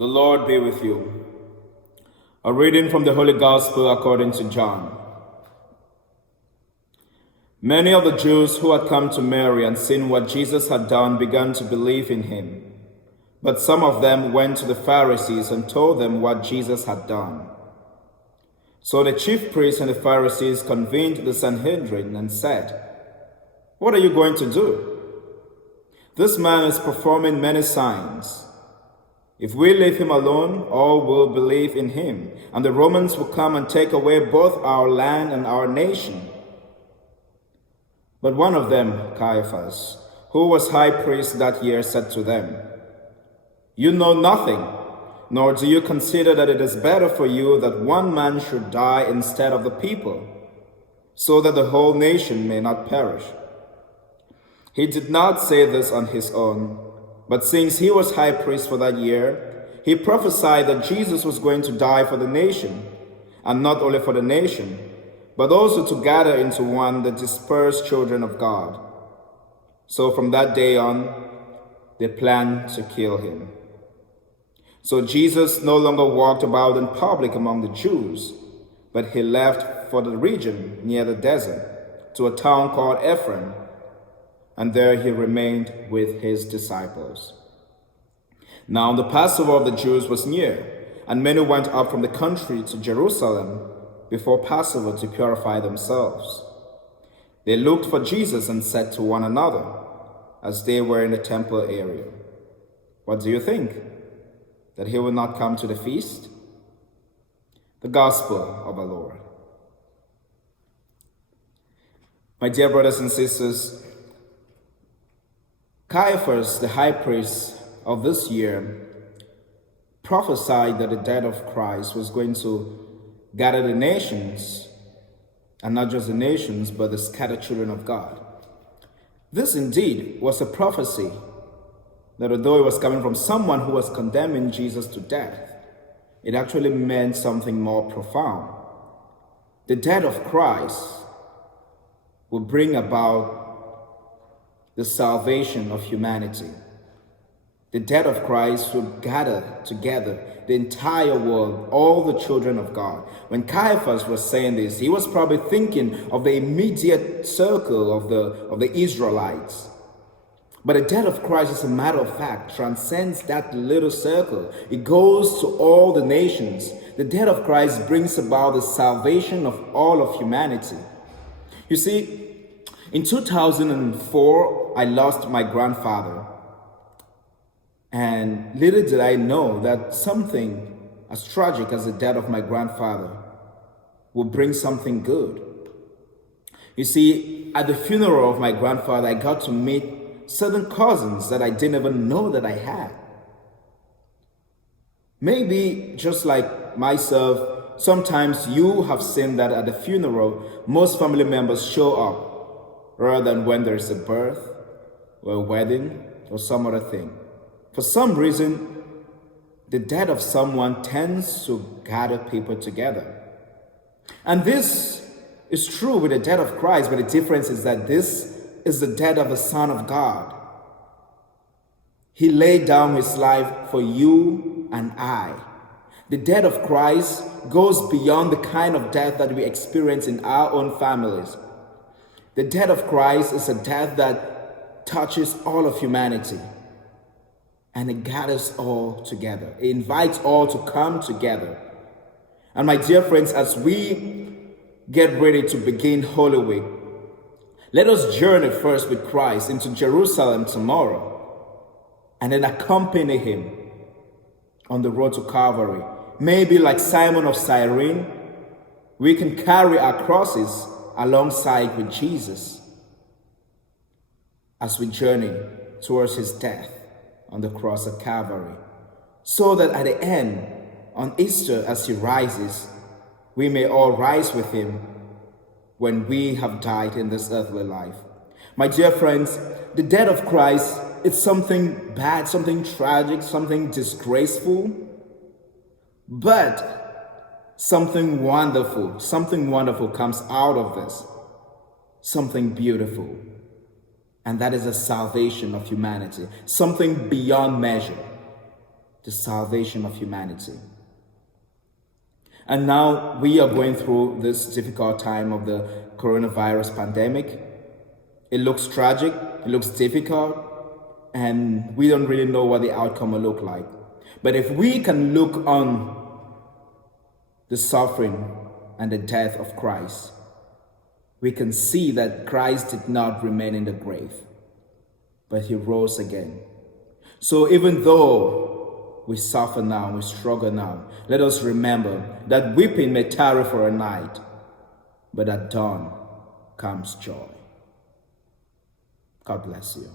The Lord be with you. A reading from the Holy Gospel according to John. Many of the Jews who had come to Mary and seen what Jesus had done began to believe in him. But some of them went to the Pharisees and told them what Jesus had done. So the chief priests and the Pharisees convened the Sanhedrin and said, "What are you going to do? This man is performing many signs. If we leave him alone, all will believe in him, and the Romans will come and take away both our land and our nation." But one of them, Caiaphas, who was high priest that year, said to them, "You know nothing, nor do you consider that it is better for you that one man should die instead of the people, so that the whole nation may not perish." He did not say this on his own, but since he was high priest for that year, he prophesied that Jesus was going to die for the nation, and not only for the nation, but also to gather into one the dispersed children of God. So from that day on, they planned to kill him. So Jesus no longer walked about in public among the Jews, but he left for the region near the desert, to a town called Ephraim, and there he remained with his disciples. Now the Passover of the Jews was near, and many went up from the country to Jerusalem before Passover to purify themselves. They looked for Jesus and said to one another, as they were in the temple area, "What do you think? That he will not come to the feast?" The Gospel of our Lord. My dear brothers and sisters, Caiaphas, the high priest of this year, prophesied that the death of Christ was going to gather the nations, and not just the nations, but the scattered children of God. This indeed was a prophecy that although it was coming from someone who was condemning Jesus to death, it actually meant something more profound. The death of Christ will bring about the salvation of humanity. The death of Christ will gather together the entire world, all the children of God. When Caiaphas was saying this, he was probably thinking of the immediate circle of the Israelites. But the death of Christ, as a matter of fact, transcends that little circle. It goes to all the nations. The death of Christ brings about the salvation of all of humanity. You see, in 2004, I lost my grandfather. And little did I know that something as tragic as the death of my grandfather would bring something good. You see, at the funeral of my grandfather, I got to meet certain cousins that I didn't even know that I had. Maybe just like myself, sometimes you have seen that at the funeral, most family members show up rather than when there's a birth or a wedding or some other thing. For some reason, the death of someone tends to gather people together. And this is true with the death of Christ, but the difference is that this is the death of the Son of God. He laid down his life for you and I. The death of Christ goes beyond the kind of death that we experience in our own families. The death of Christ is a death that touches all of humanity. And it gathers all together. It invites all to come together. And my dear friends, as we get ready to begin Holy Week, let us journey first with Christ into Jerusalem tomorrow, and then accompany him on the road to Calvary. Maybe like Simon of Cyrene, we can carry our crosses alongside with Jesus as we journey towards his death on the cross of Calvary, so that at the end, on Easter, as he rises, we may all rise with him when we have died in this earthly life. My dear friends, the death of Christ is something bad, something tragic, something disgraceful, but something wonderful comes out of this, something beautiful. And that is the salvation of humanity, something beyond measure. the salvation of humanity. And now we are going through this difficult time of the coronavirus pandemic. It looks tragic, it looks difficult, and we don't really know what the outcome will look like. But if we can look on the suffering and the death of Christ, we can see that Christ did not remain in the grave, but he rose again. So even though we suffer now, we struggle now, let us remember that weeping may tarry for a night, but at dawn comes joy. God bless you.